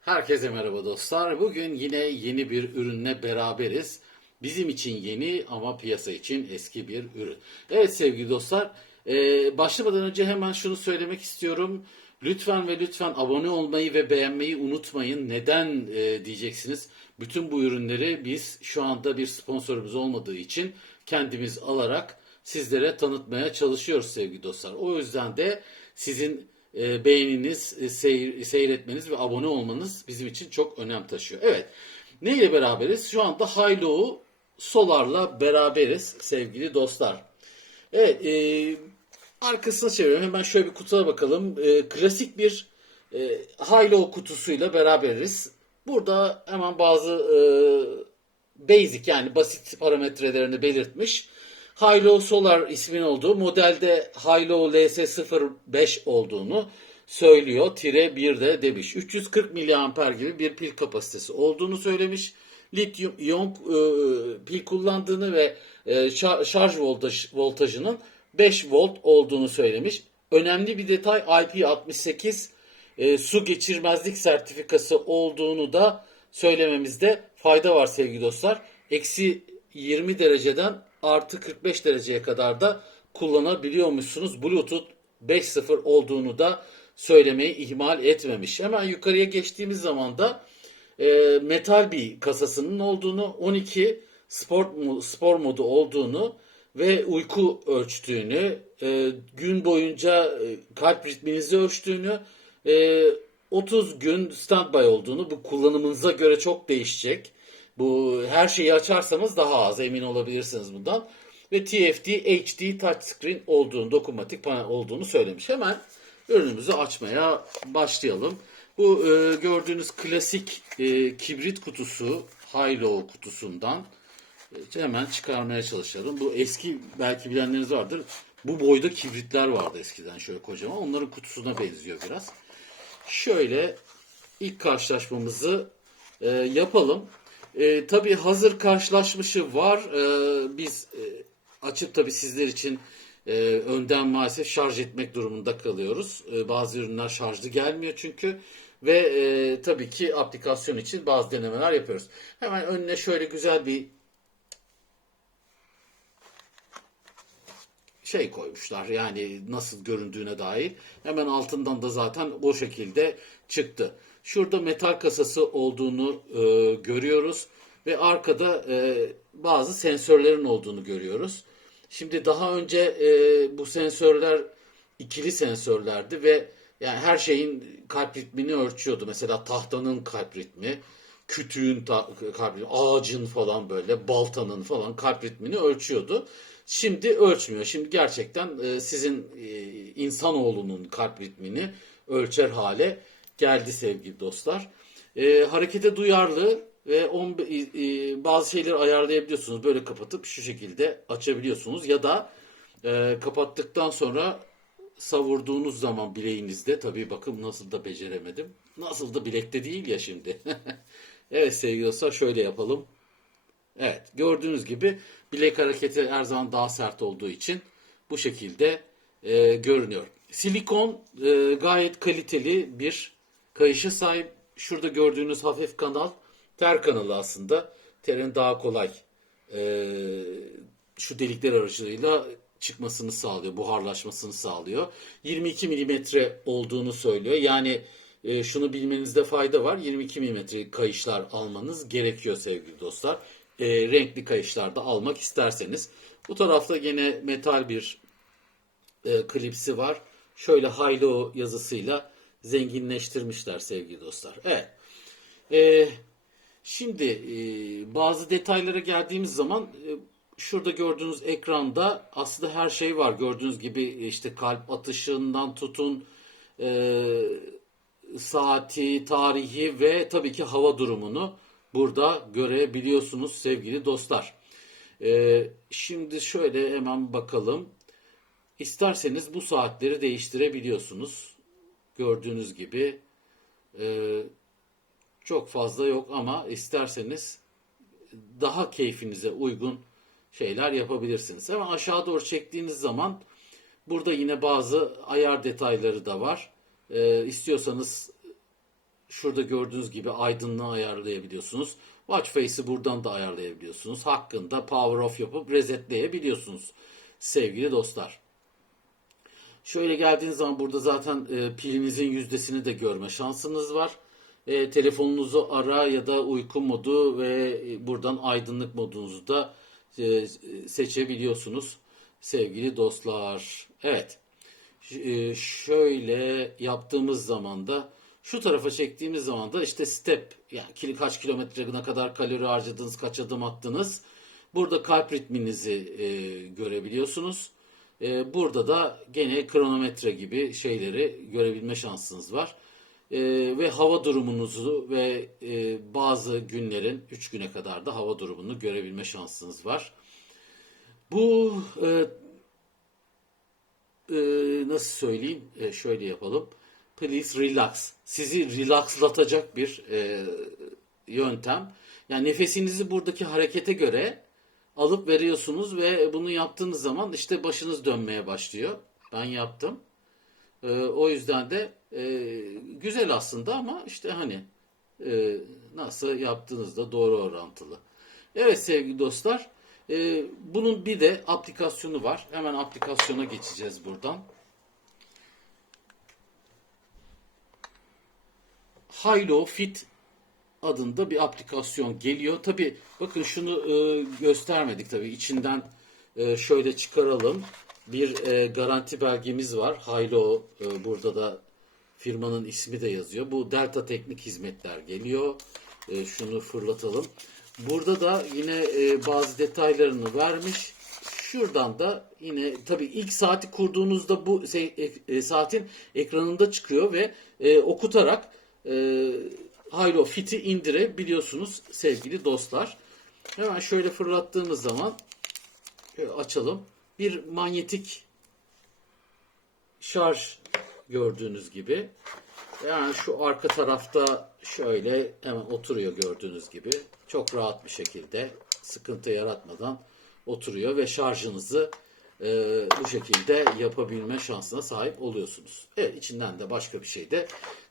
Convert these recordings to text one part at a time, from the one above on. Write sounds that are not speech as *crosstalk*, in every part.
Herkese merhaba dostlar. Bugün yine yeni bir ürünle beraberiz. Bizim için yeni ama piyasa için eski bir ürün. Evet sevgili dostlar, e, başlamadan önce hemen şunu söylemek istiyorum. Lütfen ve lütfen abone olmayı ve beğenmeyi unutmayın. Neden e, diyeceksiniz? Bütün bu ürünleri biz şu anda bir sponsorumuz olmadığı için kendimiz alarak sizlere tanıtmaya çalışıyoruz sevgili dostlar. O yüzden de sizin e, beğeniniz, e, seyir, seyretmeniz ve abone olmanız bizim için çok önem taşıyor. Evet, ne ile beraberiz? Şu anda Hilux Solar'la beraberiz sevgili dostlar. Evet, e, arkasına çeviriyorum. Hemen şöyle bir kutuya bakalım. E, klasik bir e, Hilux kutusuyla beraberiz. Burada hemen bazı e, basic yani basit parametrelerini belirtmiş. Hilux Solar ismin olduğu modelde Hilux LS05 olduğunu söylüyor. Tire 1 de demiş. 340 miliamper gibi bir pil kapasitesi olduğunu söylemiş. Lityum iyon e, pil kullandığını ve e, şar- şarj voltaj, voltajının 5 volt olduğunu söylemiş. Önemli bir detay IP68 e, su geçirmezlik sertifikası olduğunu da söylememizde fayda var sevgili dostlar. Eksi 20 dereceden artı 45 dereceye kadar da kullanabiliyormuşsunuz. Bluetooth 5.0 olduğunu da söylemeyi ihmal etmemiş. Hemen yukarıya geçtiğimiz zaman da e, metal bir kasasının olduğunu, 12 sport spor modu olduğunu ve uyku ölçtüğünü, e, gün boyunca e, kalp ritminizi ölçtüğünü, e, 30 gün standby olduğunu, bu kullanımınıza göre çok değişecek. Bu her şeyi açarsanız daha az emin olabilirsiniz bundan. Ve TFT HD touchscreen olduğunu, dokunmatik panel olduğunu söylemiş. Hemen ürünümüzü açmaya başlayalım. Bu e, gördüğünüz klasik e, kibrit kutusu, Hilo kutusundan e, hemen çıkarmaya çalışalım. Bu eski belki bilenleriniz vardır. Bu boyda kibritler vardı eskiden şöyle kocaman. Onların kutusuna benziyor biraz. Şöyle ilk karşılaşmamızı e, yapalım. E, tabii hazır karşılaşmışı var. E, biz e, açıp tabii sizler için e, önden maalesef şarj etmek durumunda kalıyoruz. E, bazı ürünler şarjlı gelmiyor çünkü. Ve e, tabii ki aplikasyon için bazı denemeler yapıyoruz. Hemen önüne şöyle güzel bir şey koymuşlar yani nasıl göründüğüne dair. Hemen altından da zaten o şekilde çıktı. Şurada metal kasası olduğunu e, görüyoruz ve arkada e, bazı sensörlerin olduğunu görüyoruz. Şimdi daha önce e, bu sensörler ikili sensörlerdi ve yani her şeyin kalp ritmini ölçüyordu. Mesela tahtanın kalp ritmi, kütüğün kalp ritmi, ağacın falan böyle, baltanın falan kalp ritmini ölçüyordu. Şimdi ölçmüyor. Şimdi gerçekten e, sizin e, insanoğlunun kalp ritmini ölçer hale geldi sevgili dostlar. E, harekete duyarlı ve on, e, e, bazı şeyleri ayarlayabiliyorsunuz. Böyle kapatıp şu şekilde açabiliyorsunuz. Ya da e, kapattıktan sonra savurduğunuz zaman bileğinizde tabii bakın nasıl da beceremedim. Nasıl da bilekte değil ya şimdi. *laughs* evet sevgili dostlar şöyle yapalım. Evet gördüğünüz gibi bilek hareketi her zaman daha sert olduğu için bu şekilde e, görünüyor. Silikon e, gayet kaliteli bir kayışa sahip. Şurada gördüğünüz hafif kanal ter kanalı aslında. Terin daha kolay e, şu delikler aracılığıyla çıkmasını sağlıyor, buharlaşmasını sağlıyor. 22 milimetre olduğunu söylüyor. Yani e, şunu bilmenizde fayda var. 22 milimetre kayışlar almanız gerekiyor sevgili dostlar. E, renkli kayışlar da almak isterseniz. Bu tarafta gene metal bir e, klipsi var. Şöyle Hilo yazısıyla zenginleştirmişler sevgili dostlar. Evet. E, şimdi e, bazı detaylara geldiğimiz zaman e, şurada gördüğünüz ekranda aslında her şey var. Gördüğünüz gibi işte kalp atışından tutun e, saati, tarihi ve tabii ki hava durumunu burada görebiliyorsunuz sevgili dostlar. E, şimdi şöyle hemen bakalım. İsterseniz bu saatleri değiştirebiliyorsunuz. Gördüğünüz gibi e, çok fazla yok ama isterseniz daha keyfinize uygun şeyler yapabilirsiniz. Hemen aşağı doğru çektiğiniz zaman burada yine bazı ayar detayları da var. E, istiyorsanız şurada gördüğünüz gibi aydınlığı ayarlayabiliyorsunuz. Watch Face'i buradan da ayarlayabiliyorsunuz. Hakkında power off yapıp resetleyebiliyorsunuz sevgili dostlar. Şöyle geldiğiniz zaman burada zaten e, pilinizin yüzdesini de görme şansınız var. E, telefonunuzu ara ya da uyku modu ve e, buradan aydınlık modunuzu da e, seçebiliyorsunuz sevgili dostlar. Evet. Ş- e, şöyle yaptığımız zaman da şu tarafa çektiğimiz zaman da işte step yani kaç kilometre ne kadar kalori harcadınız, kaç adım attınız. Burada kalp ritminizi e, görebiliyorsunuz. E, burada da gene kronometre gibi şeyleri görebilme şansınız var. E, ve hava durumunuzu ve e, bazı günlerin 3 güne kadar da hava durumunu görebilme şansınız var. Bu e, e, nasıl söyleyeyim? E, şöyle yapalım. Please relax. Sizi relaxlatacak bir e, yöntem. Yani nefesinizi buradaki harekete göre alıp veriyorsunuz ve bunu yaptığınız zaman işte başınız dönmeye başlıyor. Ben yaptım. E, o yüzden de e, güzel aslında ama işte hani e, nasıl yaptığınızda doğru orantılı. Evet sevgili dostlar. e, bunun bir de aplikasyonu var. Hemen aplikasyona geçeceğiz buradan. Hilo Fit adında bir aplikasyon geliyor. Tabi bakın şunu e, göstermedik tabi içinden e, şöyle çıkaralım. Bir e, garanti belgemiz var. Hilo e, burada da firmanın ismi de yazıyor. Bu Delta Teknik Hizmetler geliyor. E, şunu fırlatalım. Burada da yine e, bazı detaylarını vermiş. Şuradan da yine tabii ilk saati kurduğunuzda bu şey, e, saatin ekranında çıkıyor ve e, okutarak e, Hilo Fit'i indirebiliyorsunuz sevgili dostlar. Hemen şöyle fırlattığımız zaman şöyle açalım. Bir manyetik şarj gördüğünüz gibi. Yani şu arka tarafta şöyle hemen oturuyor gördüğünüz gibi. Çok rahat bir şekilde sıkıntı yaratmadan oturuyor ve şarjınızı e, bu şekilde yapabilme şansına sahip oluyorsunuz. Evet içinden de başka bir şey de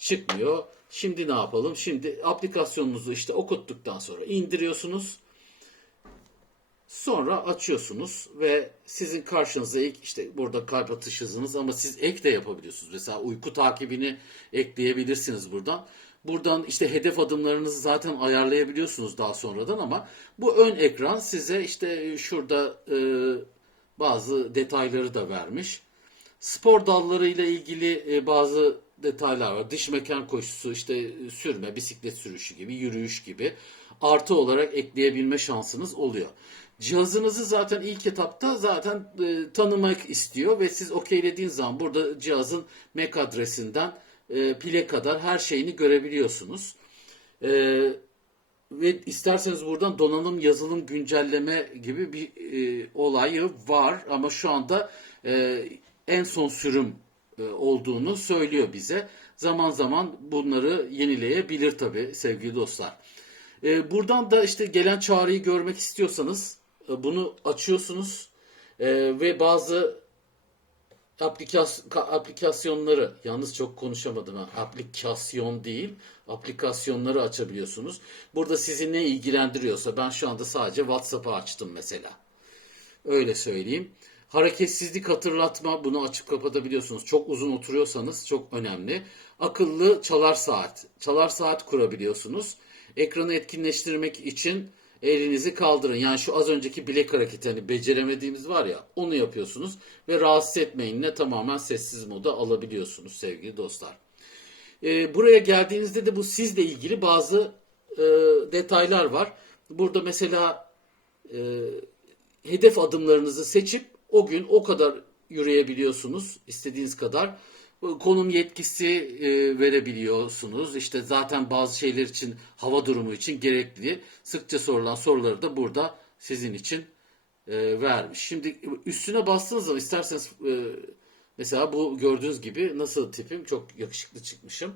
çıkmıyor. Şimdi ne yapalım? Şimdi aplikasyonunuzu işte okuttuktan sonra indiriyorsunuz. Sonra açıyorsunuz ve sizin karşınıza ilk işte burada kalp atış hızınız ama siz ek de yapabiliyorsunuz. Mesela uyku takibini ekleyebilirsiniz buradan. Buradan işte hedef adımlarınızı zaten ayarlayabiliyorsunuz daha sonradan ama bu ön ekran size işte şurada e, bazı detayları da vermiş. Spor dallarıyla ilgili e, bazı detaylar var. Dış mekan koşusu, işte sürme, bisiklet sürüşü gibi, yürüyüş gibi artı olarak ekleyebilme şansınız oluyor. Cihazınızı zaten ilk etapta zaten e, tanımak istiyor ve siz okeylediğiniz zaman burada cihazın MAC adresinden e, pile kadar her şeyini görebiliyorsunuz. E, ve isterseniz buradan donanım yazılım güncelleme gibi bir e, olayı var ama şu anda e, en son sürüm e, olduğunu söylüyor bize. Zaman zaman bunları yenileyebilir tabii sevgili dostlar. E, buradan da işte gelen çağrıyı görmek istiyorsanız e, bunu açıyorsunuz E, ve bazı aplikas- ka- aplikasyonları yalnız çok konuşamadım ha. Aplikasyon değil, aplikasyonları açabiliyorsunuz. Burada sizi ne ilgilendiriyorsa ben şu anda sadece WhatsApp'ı açtım mesela. Öyle söyleyeyim. Hareketsizlik hatırlatma bunu açıp kapatabiliyorsunuz. Çok uzun oturuyorsanız çok önemli. Akıllı çalar saat. Çalar saat kurabiliyorsunuz. Ekranı etkinleştirmek için elinizi kaldırın. Yani şu az önceki bilek hareketi hani beceremediğimiz var ya onu yapıyorsunuz. Ve rahatsız etmeyinle tamamen sessiz moda alabiliyorsunuz sevgili dostlar. Ee, buraya geldiğinizde de bu sizle ilgili bazı e, detaylar var. Burada mesela e, hedef adımlarınızı seçip o gün o kadar yürüyebiliyorsunuz istediğiniz kadar. Konum yetkisi e, verebiliyorsunuz. İşte zaten bazı şeyler için hava durumu için gerekli. Sıkça sorulan soruları da burada sizin için e, vermiş. Şimdi üstüne bastığınız zaman isterseniz e, mesela bu gördüğünüz gibi nasıl tipim çok yakışıklı çıkmışım.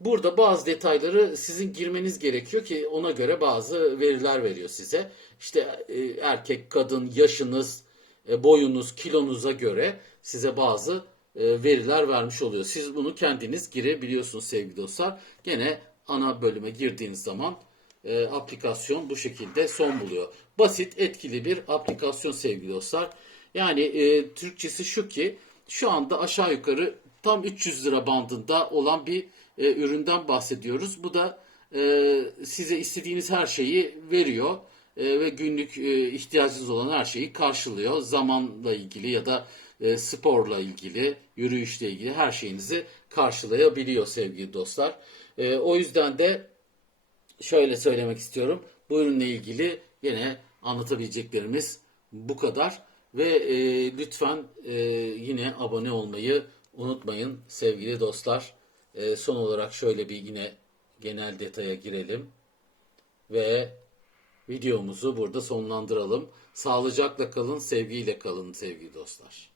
Burada bazı detayları sizin girmeniz gerekiyor ki ona göre bazı veriler veriyor size. İşte e, erkek, kadın, yaşınız, e, boyunuz, kilonuza göre size bazı e, veriler vermiş oluyor. Siz bunu kendiniz girebiliyorsunuz sevgili dostlar. Gene ana bölüme girdiğiniz zaman e, aplikasyon bu şekilde son buluyor. Basit, etkili bir aplikasyon sevgili dostlar. Yani e, Türkçesi şu ki şu anda aşağı yukarı tam 300 lira bandında olan bir e, üründen bahsediyoruz. Bu da e, size istediğiniz her şeyi veriyor E, ve günlük e, ihtiyacınız olan her şeyi karşılıyor. Zamanla ilgili ya da e, sporla ilgili, yürüyüşle ilgili her şeyinizi karşılayabiliyor sevgili dostlar. O yüzden de şöyle söylemek istiyorum. Bu ürünle ilgili yine anlatabileceklerimiz bu kadar. Ve lütfen yine abone olmayı unutmayın sevgili dostlar. Son olarak şöyle bir yine genel detaya girelim. Ve videomuzu burada sonlandıralım. Sağlıcakla kalın, sevgiyle kalın sevgili dostlar.